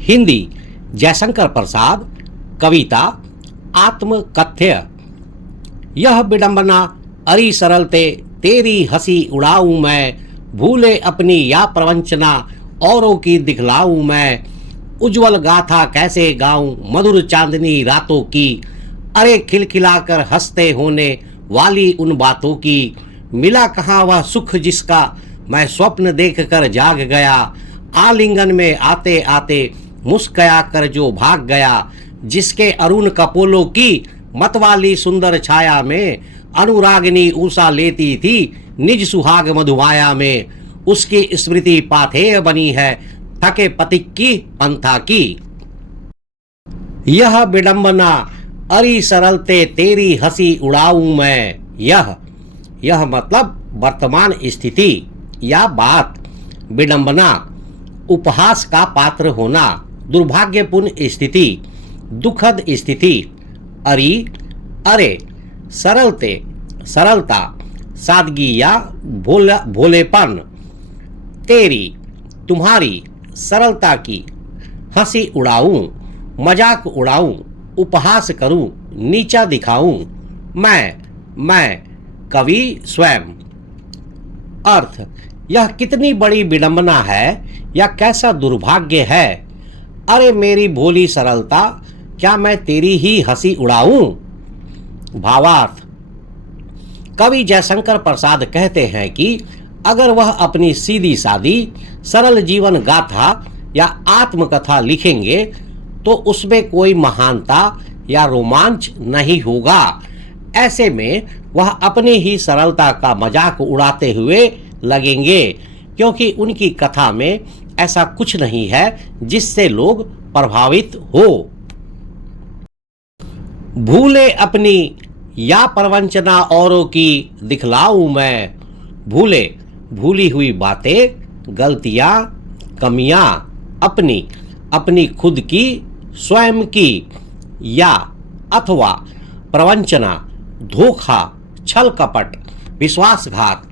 हिंदी जयशंकर प्रसाद। कविता आत्मकथ्य। यह विडंबना अरी सरलते तेरी हंसी उड़ाऊं मैं, भूले अपनी या प्रवंचना औरों की दिखलाऊं मैं। उज्जवल गाथा कैसे गाऊं मधुर चांदनी रातों की, अरे खिलखिलाकर हंसते होने वाली उन बातों की। मिला कहाँ वह सुख जिसका मैं स्वप्न देख कर जाग गया, आलिंगन में आते आते मुस्कया कर जो भाग गया। जिसके अरुण कपोलों की मतवाली सुंदर छाया में, अनुरागिनी ऊषा लेती थी निज सुहाग मधुमाया में। उसकी स्मृति पाथेय बनी है थके पथिक की पंथा की। यह विडंबना अरी सरलते तेरी हंसी उड़ाऊं मैं। यह मतलब वर्तमान स्थिति या बात। विडंबना उपहास का पात्र होना, दुर्भाग्यपूर्ण स्थिति, दुखद स्थिति। अरी अरे, सरलते सरलता, सादगी या भोलेपन। तेरी तुम्हारी, सरलता की। हंसी उड़ाऊं, मजाक उड़ाऊं, उपहास करूं, नीचा दिखाऊं। मैं कवि स्वयं। अर्थ, यह कितनी बड़ी विडंबना है या कैसा दुर्भाग्य है। अरे मेरी भोली सरलता, क्या मैं तेरी ही हंसी उड़ाऊं। भावार्थ, कवि जयशंकर प्रसाद कहते हैं कि अगर वह अपनी सीधी सादी सरल जीवन गाथा या आत्मकथा लिखेंगे तो उसमें कोई महानता या रोमांच नहीं होगा। ऐसे में वह अपनी ही सरलता का मजाक उड़ाते हुए लगेंगे, क्योंकि उनकी कथा में ऐसा कुछ नहीं है जिससे लोग प्रभावित हो। भूले अपनी या प्रवंचना औरों की दिखलाऊं मैं। भूले, भूली हुई बातें, गलतियां, कमियां, अपनी खुद की, स्वयं की, या अथवा प्रवंचना, धोखा, छल कपट, विश्वासघात,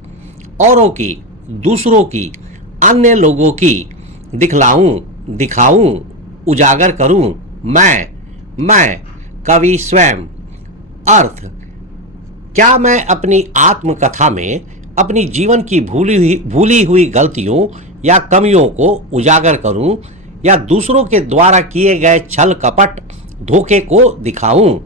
औरों की, दूसरों की, अन्य लोगों की, दिखलाऊं, दिखाऊं, उजागर करूं। मैं कवि स्वयं। अर्थ, क्या मैं अपनी आत्मकथा में अपनी जीवन की भूली हुई गलतियों या कमियों को उजागर करूं या दूसरों के द्वारा किए गए छल कपट, धोखे को दिखाऊं।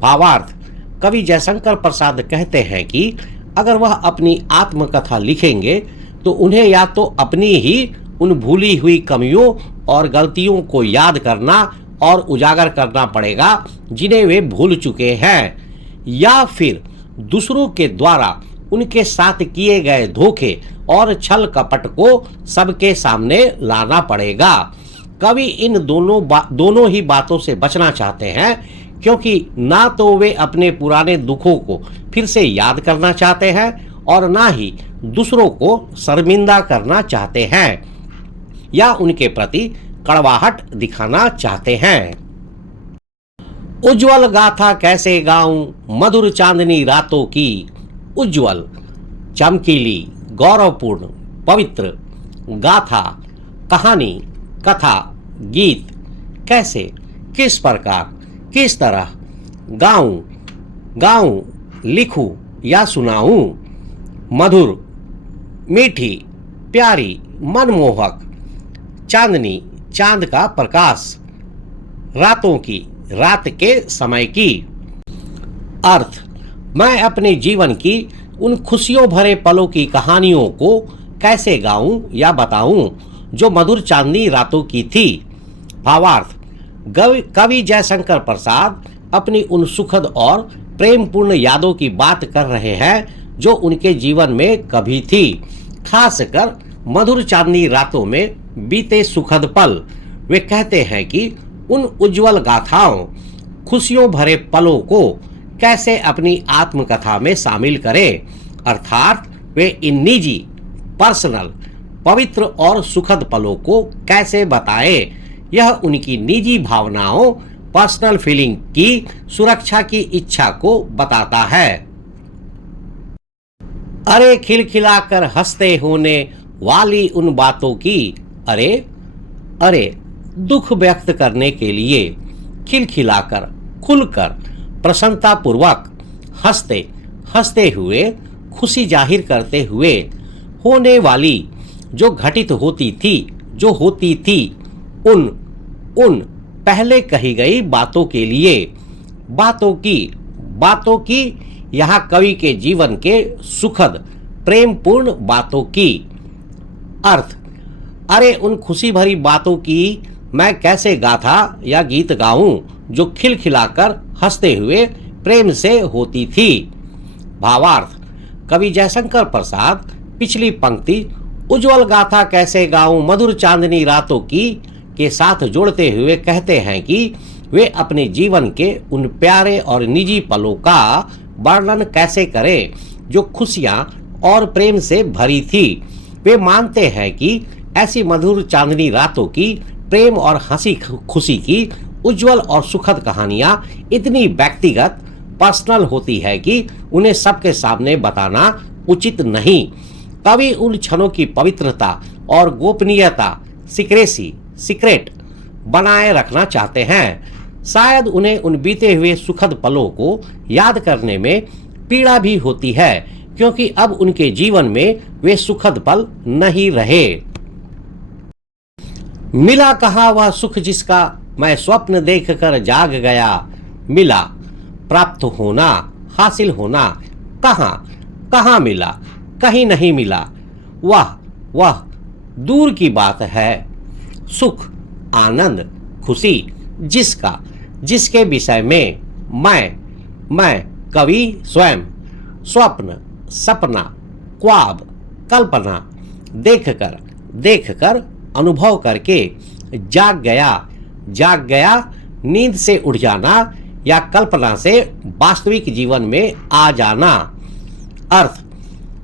भावार्थ, कवि जयशंकर प्रसाद कहते हैं कि अगर वह अपनी आत्मकथा लिखेंगे तो उन्हें या तो अपनी ही उन भूली हुई कमियों और गलतियों को याद करना और उजागर करना पड़ेगा जिन्हें वे भूल चुके हैं, या फिर दूसरों के द्वारा उनके साथ किए गए धोखे और छल कपट को सबके सामने लाना पड़ेगा। कवि इन दोनों ही बातों से बचना चाहते हैं, क्योंकि ना तो वे अपने पुराने दुखों को फिर से याद करना चाहते हैं और ना ही दूसरों को शर्मिंदा करना चाहते हैं या उनके प्रति कड़वाहट दिखाना चाहते हैं। उज्जवल गाथा कैसे गाऊं मधुर चांदनी रातों की। उज्जवल, चमकीली, गौरवपूर्ण, पवित्र। गाथा, कहानी, कथा, गीत। कैसे, किस प्रकार, किस तरह। गाऊं, लिखूं या सुनाऊं। मधुर, मीठी, प्यारी, मनमोहक। चांदनी, चांद का प्रकाश। रातों की, रात के समय की। अर्थ, मैं अपने जीवन की उन खुशियों भरे पलों की कहानियों को कैसे गाऊं या बताऊं जो मधुर चांदनी रातों की थी। भावार्थ, कवि जयशंकर प्रसाद अपनी उन सुखद और प्रेमपूर्ण यादों की बात कर रहे हैं जो उनके जीवन में कभी थी, खासकर मधुर चांदनी रातों में बीते सुखद पल। वे कहते हैं कि उन उज्जवल गाथाओं, खुशियों भरे पलों को कैसे अपनी आत्मकथा में शामिल करें, अर्थात वे इन निजी, पर्सनल, पवित्र और सुखद पलों को कैसे बताएं। यह उनकी निजी भावनाओं, पर्सनल फीलिंग की सुरक्षा की इच्छा को बताता है। अरे खिलखिलाकर हंसते होने वाली उन बातों की। अरे दुख व्यक्त करने के लिए खिलखिलाकर, खुलकर, प्रसन्नतापूर्वक, हंसते हंसते हुए, खुशी जाहिर करते हुए होने वाली जो घटित होती थी उन पहले कही गई बातों के लिए, बातों की यहाँ कवि के जीवन के सुखद प्रेमपूर्ण बातों की। अर्थ, अरे उन खुशी भरी बातों की मैं कैसे गाथा या गीत गाऊं जो खिलखिलाकर, हंसते हुए, प्रेम से होती थी। भावार्थ, कवि जयशंकर प्रसाद पिछली पंक्ति उज्जवल गाथा कैसे गाऊं मधुर चांदनी रातों की के साथ जोड़ते हुए कहते हैं कि वे अपने जीवन के उन प्यारे और निजी पलों का वर्णन कैसे करें जो खुशियां और प्रेम से भरी थी। वे मानते हैं कि ऐसी मधुर चांदनी रातों की, प्रेम और हंसी खुशी की उज्जवल और सुखद कहानियां इतनी व्यक्तिगत, पर्सनल होती है कि उन्हें सबके सामने बताना उचित नहीं। कवि उन क्षणों की पवित्रता और गोपनीयता, सीक्रेट बनाए रखना चाहते हैं। शायद उन्हें उन बीते हुए सुखद पलों को याद करने में पीड़ा भी होती है, क्योंकि अब उनके जीवन में वे सुखद पल नहीं रहे। मिला कहाँ वह सुख जिसका मैं स्वप्न देखकर जाग गया। मिला, प्राप्त होना, हासिल होना, कहाँ मिला, कहीं नहीं मिला। वह दूर की बात है। सुख, आनंद, खुशी जिसके विषय में मैं कवि स्वयं स्वप्न, सपना, ख्वाब, कल्पना देखकर अनुभव करके जाग गया, नींद से उठ जाना या कल्पना से वास्तविक जीवन में आ जाना। अर्थ,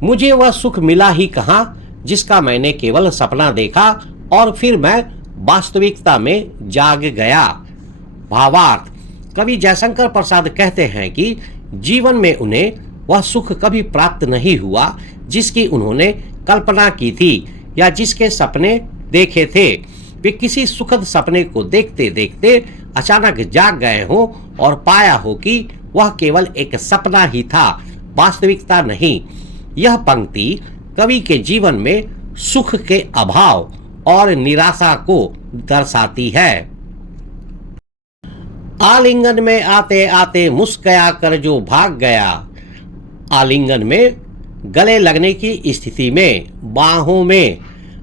मुझे वह सुख मिला ही कहाँ जिसका मैंने केवल सपना देखा और फिर मैं वास्तविकता में जाग गया। भावार्थ, कवि जयशंकर प्रसाद कहते हैं कि जीवन में उन्हें वह सुख कभी प्राप्त नहीं हुआ जिसकी उन्होंने कल्पना की थी या जिसके सपने देखे थे। वे किसी सुखद सपने को देखते देखते अचानक जाग गए हो और पाया हो कि वह केवल एक सपना ही था, वास्तविकता नहीं। यह पंक्ति कवि के जीवन में सुख के अभाव और निराशा को दर्शाती है। आलिंगन में आते आते मुस्कुरा कर जो भाग गया। आलिंगन में गले लगने की स्थिति में, बाहों में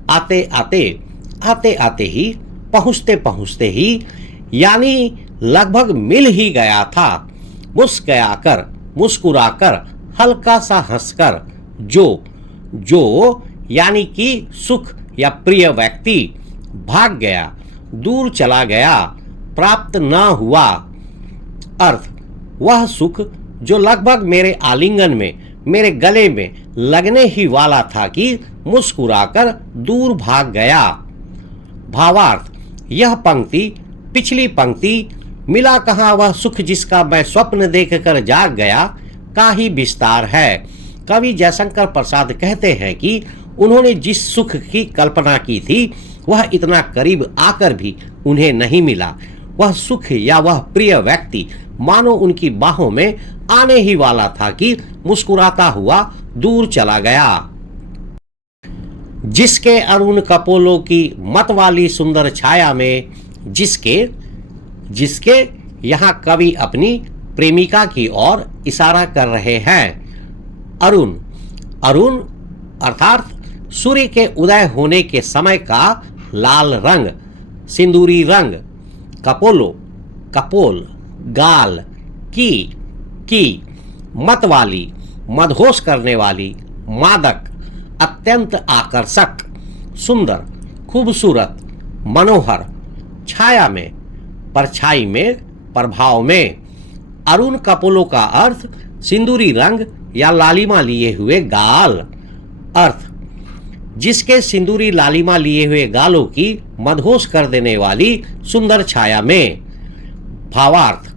आते आते ही, पहुंचते ही, यानी लगभग मिल ही गया था। मुस्कुराकर, हल्का सा हंसकर, जो यानी कि सुख या प्रिय व्यक्ति भाग गया, दूर चला गया, प्राप्त न हुआ। अर्थ, वह सुख जो लगभग मेरे आलिंगन में, मेरे गले में लगने ही वाला था कि मुस्कुराकर दूर भाग गया। भावार्थ, यह पंक्ति पिछली पंक्ति मिला कहाँ वह सुख जिसका मैं स्वप्न देखकर जाग गया का ही विस्तार है। कवि जयशंकर प्रसाद कहते हैं कि उन्होंने जिस सुख की कल्पना की थी वह इतना करीब आकर भी उन्हें नहीं मिला। वह सुख या वह प्रिय व्यक्ति मानो उनकी बाहों में आने ही वाला था कि मुस्कुराता हुआ दूर चला गया। जिसके अरुण कपोलों की मत वाली सुंदर छाया में, जिसके यहाँ कवि अपनी प्रेमिका की ओर इशारा कर रहे हैं। अरुण अर्थात सूर्य के उदय होने के समय का लाल रंग, सिंदूरी रंग। कपोल, गाल, की, मत वाली, मदहोश करने वाली, मादक, अत्यंत आकर्षक, सुंदर, खूबसूरत, मनोहर, छाया में, परछाई में, प्रभाव में। अरुण कपोलों का अर्थ सिंदूरी रंग या लालिमा लिए हुए गाल। अर्थ, जिसके सिंदूरी लालिमा लिए हुए गालों की मदहोश कर देने वाली सुंदर छाया में। भावार्थ,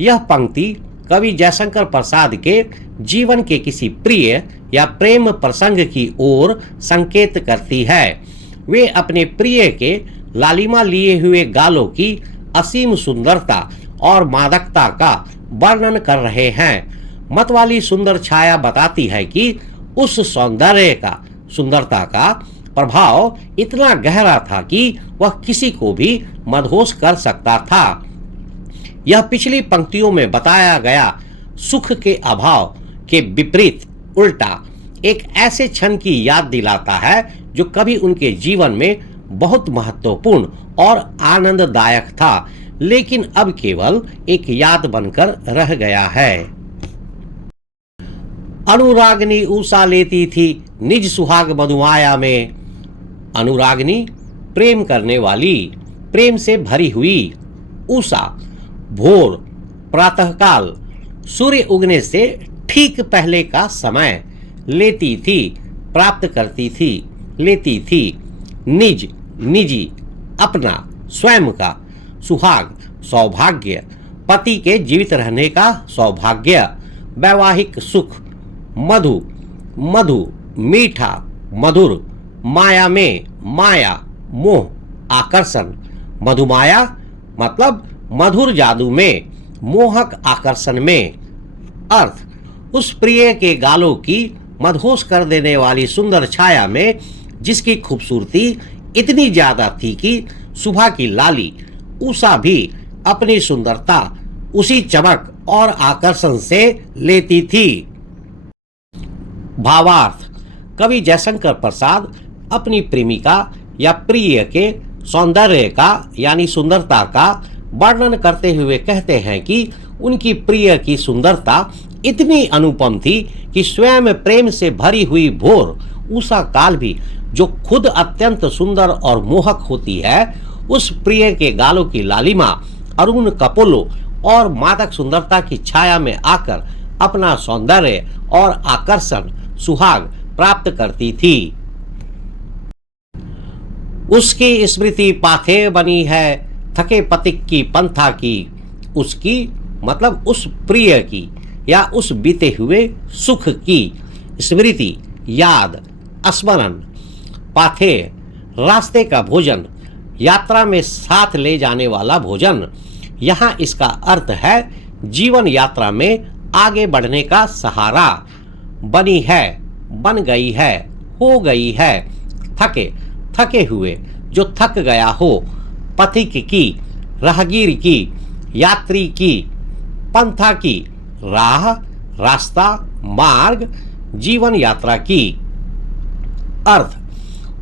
यह पंक्ति कवि जयशंकर प्रसाद के जीवन के किसी प्रिय या प्रेम प्रसंग की ओर संकेत करती है। वे अपने प्रिय के लालिमा लिए हुए गालों की असीम सुंदरता और मादकता का वर्णन कर रहे हैं। मतवाली सुंदर छाया बताती है कि उस सुंदरता का प्रभाव इतना गहरा था कि वह किसी को भी मदहोश कर सकता था। यह पिछली पंक्तियों में बताया गया सुख के अभाव के विपरीत उल्टा एक ऐसे क्षण की याद दिलाता है जो कभी उनके जीवन में बहुत महत्वपूर्ण और आनंददायक था, लेकिन अब केवल एक याद बनकर रह गया है। अनुरागिनी उषा लेती थी निज सुहाग मधुमाया में। अनुरागिनी प्रेम करने वाली, प्रेम से भरी हुई। उषा भोर, प्रातःकाल, सूर्य उगने से ठीक पहले का समय। लेती थी, प्राप्त करती थी, लेती थी। निज, निजी, अपना, स्वयं का। सुहाग, सौभाग्य, पति के जीवित रहने का सौभाग्य। वैवाहिक सुख। मधु, मधु, मीठा, मधुर। माया में, माया, मोह, आकर्षण। मधुमाया मतलब मधुर जादू में, मोहक आकर्षण में। अर्थ, उस प्रिय के गालों की मदहोश कर देने वाली सुंदर छाया में जिसकी खूबसूरती इतनी ज्यादा थी कि सुबह की लाली उषा भी अपनी सुंदरता उसी चमक और आकर्षण से लेती थी। भावार्थ, कवि जयशंकर प्रसाद अपनी प्रेमिका या प्रिय के सौंदर्य का यानी सुंदरता का वर्णन करते हुए कहते हैं कि उनकी प्रिय की सुंदरता इतनी अनुपम थी कि स्वयं प्रेम से भरी हुई भोर उषा काल भी, जो खुद अत्यंत सुंदर और मोहक होती है, उस प्रिय के गालों की लालिमा, अरुण कपोलों और मादक सुंदरता की छाया में आकर अपना सौंदर्य और आकर्षण सुहाग प्राप्त करती थी। उसकी स्मृति पाथे बनी है थके पथिक की पंथा की। उसकी मतलब उस प्रिय की या उस बीते हुए सुख की स्मृति, याद, स्मरण। पाथे, रास्ते का भोजन, यात्रा में साथ ले जाने वाला भोजन। यहाँ इसका अर्थ है जीवन यात्रा में आगे बढ़ने का सहारा। बनी है, बन गई है, हो गई है। थके, थके हुए, जो थक गया हो। पथिक की, राहगीर की, यात्री की। पंथा की, राह, रास्ता, मार्ग, जीवन यात्रा की। अर्थ,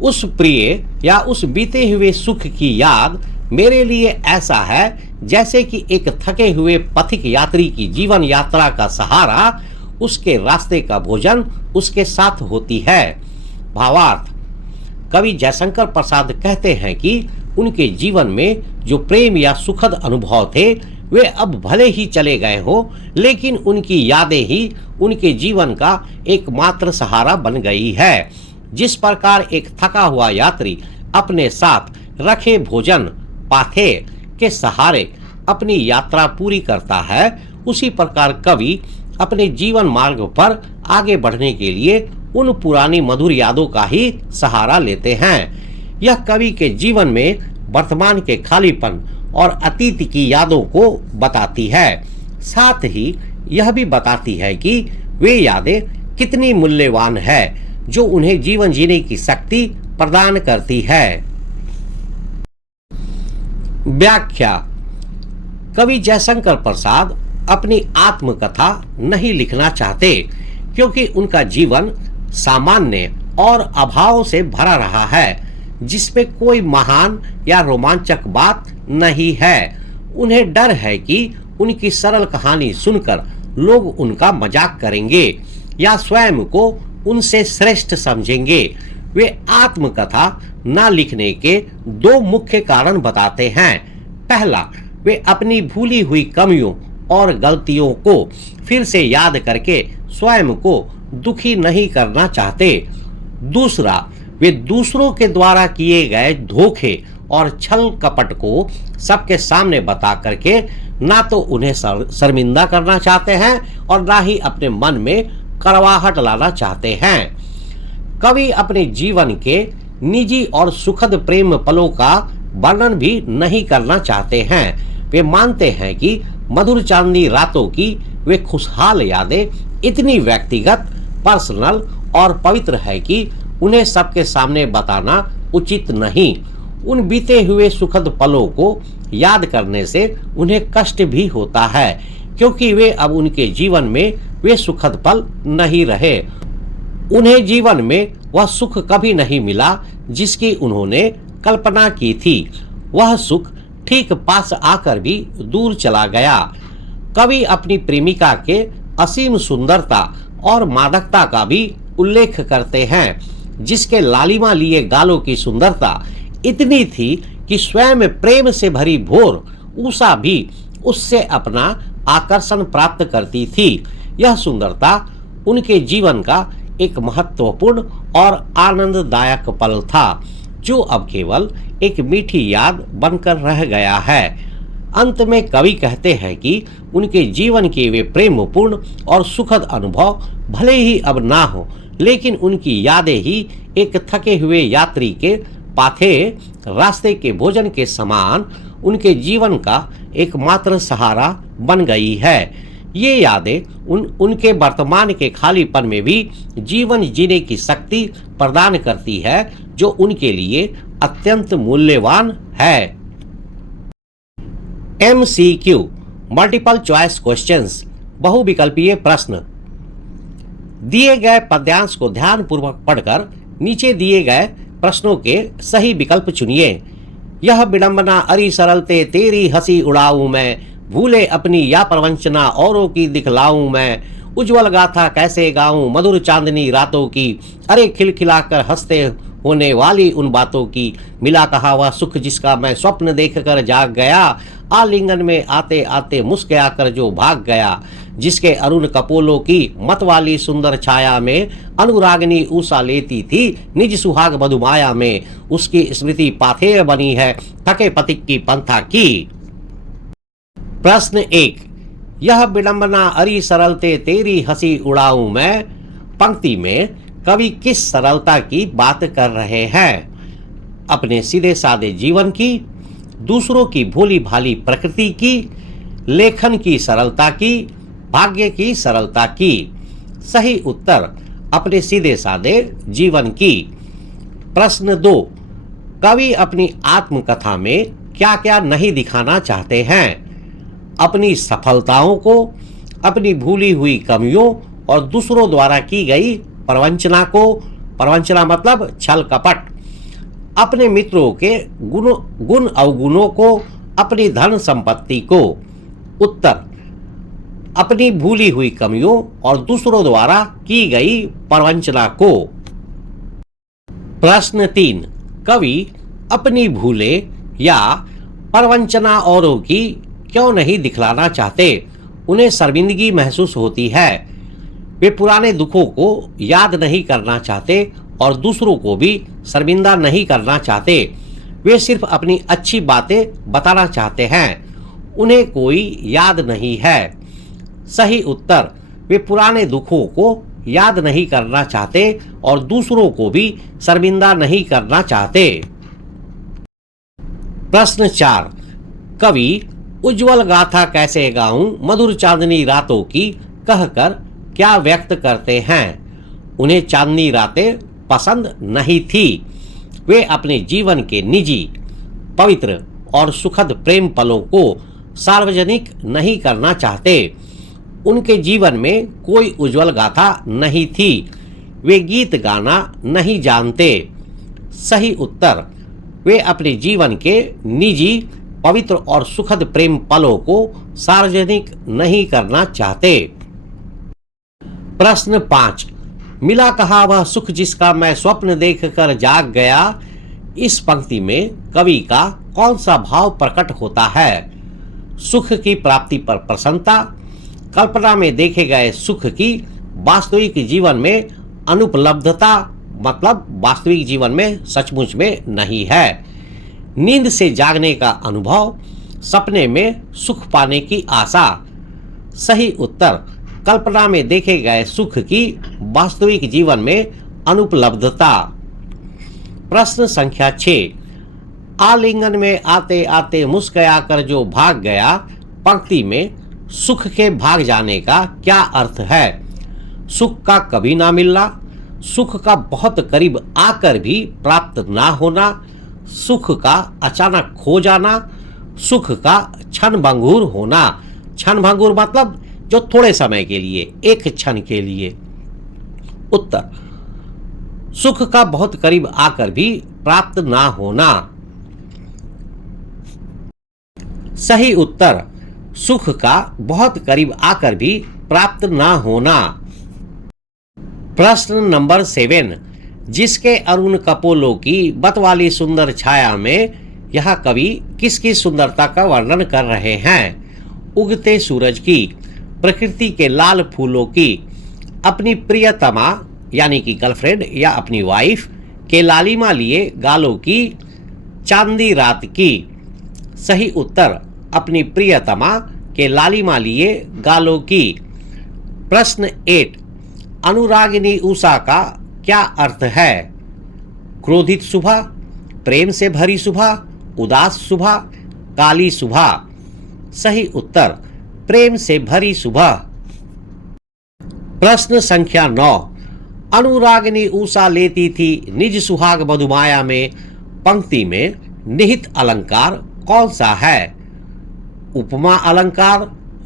उस प्रिय या उस बीते हुए सुख की याद मेरे लिए ऐसा है जैसे कि एक थके हुए पथिक यात्री की जीवन यात्रा का सहारा उसके रास्ते का भोजन उसके साथ होती है। भावार्थ, कवि जयशंकर प्रसाद कहते हैं कि उनके जीवन में जो प्रेम या सुखद अनुभव थे वे अब भले ही चले गए हो, लेकिन उनकी यादें ही उनके जीवन का एकमात्र सहारा बन गई है। जिस प्रकार एक थका हुआ यात्री अपने साथ रखे भोजन पाथे के सहारे अपनी यात्रा पूरी करता है, उसी प्रकार कवि अपने जीवन मार्ग पर आगे बढ़ने के लिए उन पुरानी मधुर यादों का ही सहारा लेते हैं। यह कवि के जीवन में वर्तमान के खालीपन और अतीत की यादों को बताती है। साथ ही यह भी बताती है कि वे यादें कितनी मूल्यवान है, जो उन्हें जीवन जीने की शक्ति प्रदान करती है। व्याख्या, कवि जयशंकर प्रसाद अपनी आत्मकथा नहीं लिखना चाहते क्योंकि उनका जीवन सामान्य और अभाव से भरा रहा है, जिसमें कोई महान या रोमांचक बात नहीं है। उन्हें डर है कि उनकी सरल कहानी सुनकर लोग उनका मजाक करेंगे या स्वयं को उनसे श्रेष्ठ समझेंगे। वे आत्मकथा न लिखने के दो मुख्य कारण बताते हैं। पहला, वे अपनी भूली हुई कमियों और गलतियों को फिर से याद करके स्वयं को दुखी नहीं करना चाहते। दूसरा, वे दूसरों के द्वारा किए गए धोखे और छल कपट को सबके सामने बता करके ना तो उन्हें शर्मिंदा करना चाहते हैं और ना ही अपने मन में कड़वाहट लाना चाहते हैं। कवि अपने जीवन के निजी और सुखद प्रेम पलों का वर्णन भी नहीं करना चाहते हैं। वे मानते हैं कि मधुर चांदनी रातों की वे खुशहाल यादें इतनी व्यक्तिगत, पर्सनल और पवित्र है कि उन्हें सबके सामने बताना उचित नहीं। उन बीते हुए सुखद पलों को याद करने से उन्हें कष्ट भी होता है, क्योंकि वे अब उनके जीवन में वे सुखद पल नहीं रहे। उन्हें जीवन में वह सुख कभी नहीं मिला जिसकी उन्होंने कल्पना की थी। वह सुख ठीक पास आकर भी दूर चला गया। कवि अपनी प्रेमिका के असीम सुंदरता और मादकता का भी उल्लेख करते हैं, जिसके लालिमा लिए गालों की सुंदरता इतनी थी कि स्वयं प्रेम से भरी भोर उषा भी उससे अपना आकर्षण प्राप्त करती थी। यह सुंदरता उनके जीवन का एक महत्वपूर्ण और आनंददायक पल था, जो अब केवल एक मीठी याद बनकर रह गया है। अंत में कवि कहते हैं कि उनके जीवन के वे प्रेमपूर्ण और सुखद अनुभव भले ही अब ना हो, लेकिन उनकी यादें ही एक थके हुए यात्री के पाथे रास्ते के भोजन के समान उनके जीवन का एकमात्र सहारा बन गई है। ये यादें उनके वर्तमान के खालीपन में भी जीवन जीने की शक्ति प्रदान करती है, जो उनके लिए अत्यंत मूल्यवान है। MCQ मल्टीपल चॉइस क्वेश्चंस, बहुविकल्पीय प्रश्न। दिए गए पद्यांश को ध्यानपूर्वक पढ़कर नीचे दिए गए प्रश्नों के सही विकल्प चुनिए। यह विडंबना अरी सरलते तेरी हंसी उड़ाऊं मैं, भूले अपनी या प्रवंचना औरों की दिखलाऊं मैं, उज्जवल गाथा कैसे गाऊं मधुर चांदनी रातों की, अरे खिलखिलाकर हंसते होने वाली उन बातों की, मिला कहा वह सुख जिसका मैं स्वप्न देखकर जाग गया, आलिंगन में आते आते मुस्कुरा कर जो भाग गया, जिसके अरुण कपोलों की मत वाली सुंदर छाया में अनुरागिनी उषा लेती थी निज सुहाग मधुमाया में, उसकी स्मृति पाथेय बनी है थके पथिक की पंथा की। प्रश्न 1, यह विडंबना अरी सरलते तेरी हंसी उड़ाऊं मैं पंक्ति में कवि किस सरलता की बात कर रहे हैं? अपने सीधे साधे जीवन की, दूसरों की भोली भाली प्रकृति की, लेखन की सरलता की, भाग्य की सरलता की? सही उत्तर अपने सीधे साधे जीवन की। प्रश्न 2, कवि अपनी आत्मकथा में क्या क्या नहीं दिखाना चाहते हैं? अपनी सफलताओं को, अपनी भूली हुई कमियों और दूसरों द्वारा की गई प्रवंचना को, प्रवंचना मतलब छल कपट, अपने मित्रों के गुण अवगुणों को, अपनी धन संपत्ति को। उत्तर अपनी भूली हुई कमियों और दूसरों द्वारा की गई प्रवंचना को। प्रश्न 3, कवि अपनी भूले या प्रवंचना औरों की क्यों नहीं दिखलाना चाहते? उन्हें शर्मिंदगी महसूस होती है। वे पुराने दुखों को याद नहीं करना चाहते और दूसरों को भी शर्मिंदा नहीं करना चाहते। वे सिर्फ अपनी अच्छी बातें बताना चाहते हैं, उन्हें कोई याद नहीं है। सही उत्तर वे पुराने दुखों को याद नहीं करना चाहते और दूसरों को भी शर्मिंदा नहीं करना चाहते। प्रश्न 4, कवि उज्जवल गाथा कैसे गाऊं मधुर चांदनी रातों की कहकर क्या व्यक्त करते हैं? उन्हें चांदनी रातें पसंद नहीं थी। वे अपने जीवन के निजी, पवित्र और सुखद प्रेम पलों को सार्वजनिक नहीं करना चाहते। उनके जीवन में कोई उज्जवल गाथा नहीं थी। वे गीत गाना नहीं जानते। सही उत्तर वे अपने जीवन के निजी, पवित्र और सुखद प्रेम पलों को सार्वजनिक नहीं करना चाहते। प्रश्न 5, मिला कहा वह सुख जिसका मैं स्वप्न देखकर जाग गया, इस पंक्ति में कवि का कौन सा भाव प्रकट होता है? सुख की प्राप्ति पर प्रसन्नता, कल्पना में देखे गए सुख की वास्तविक जीवन में अनुपलब्धता, मतलब वास्तविक जीवन में सचमुच में नहीं है। नींद से जागने का अनुभव, सपने में सुख पाने की आशा। सही उत्तर कल्पना में देखे गए सुख की वास्तविक जीवन में अनुपलब्धता। प्रश्न संख्या 6, आलिंगन में आते आते मुस्कुरा कर जो भाग गया, पंक्ति में सुख के भाग जाने का क्या अर्थ है? सुख का कभी ना मिलना, सुख का बहुत करीब आकर भी प्राप्त ना होना, सुख का अचानक खो जाना, सुख का क्षण भंगुर होना। क्षण भंगुर मतलब जो थोड़े समय के लिए, एक क्षण के लिए। उत्तर, सुख का बहुत करीब आकर भी प्राप्त ना होना। सही उत्तर, सुख का बहुत करीब आकर भी प्राप्त ना होना। प्रश्न नंबर 7, जिसके अरुण कपोलों की बत वाली सुंदर छाया में यह कवि किसकी सुंदरता का वर्णन कर रहे हैं? उगते सूरज की, प्रकृति के लाल फूलों की, अपनी प्रियतमा यानी कि गर्लफ्रेंड या अपनी वाइफ के लालिमा लिए गालों की, चांदी रात की। सही उत्तर, अपनी प्रियतमा के लालिमा लिए गालों की। प्रश्न 8, अनुरागिनी उषा का क्या अर्थ है? क्रोधित सुबह, प्रेम से भरी सुबह, उदास सुबह, काली सुबह। सही उत्तर, प्रेम से भरी सुबह। प्रश्न संख्या 9, अनुरागिनी उषा लेती थी निज सुहाग मधुमाया में, पंक्ति में निहित अलंकार कौन सा है? उपमा अलंकार,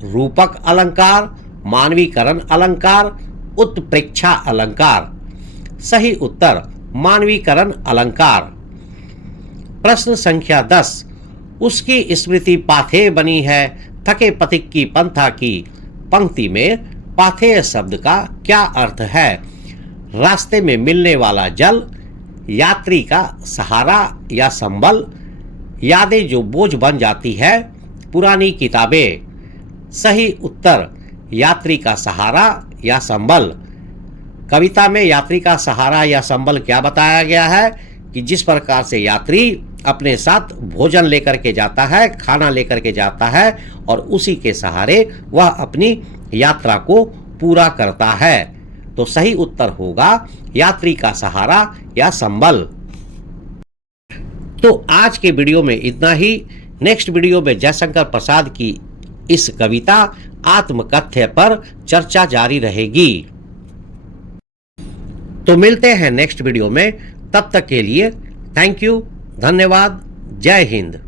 रूपक अलंकार, मानवीकरण अलंकार, उत्प्रेक्षा अलंकार। सही उत्तर, मानवीकरण अलंकार। प्रश्न संख्या 10, उसकी स्मृति पाथेय बनी है थके पथिक की पंथा की, पंक्ति में पाथेय शब्द का क्या अर्थ है? रास्ते में मिलने वाला जल, यात्री का सहारा या संबल, यादें जो बोझ बन जाती है, पुरानी किताबें। सही उत्तर, यात्री का सहारा या संबल। कविता में यात्री का सहारा या संबल क्या बताया गया है कि जिस प्रकार से यात्री अपने साथ भोजन लेकर के जाता है, खाना लेकर के जाता है और उसी के सहारे वह अपनी यात्रा को पूरा करता है। तो सही उत्तर होगा यात्री का सहारा या संबल। तो आज के वीडियो में इतना ही। नेक्स्ट वीडियो में जयशंकर प्रसाद की इस कविता आत्मकथ्य पर चर्चा जारी रहेगी। तो मिलते हैं नेक्स्ट वीडियो में, तब तक के लिए थैंक यू, धन्यवाद, जय हिंद।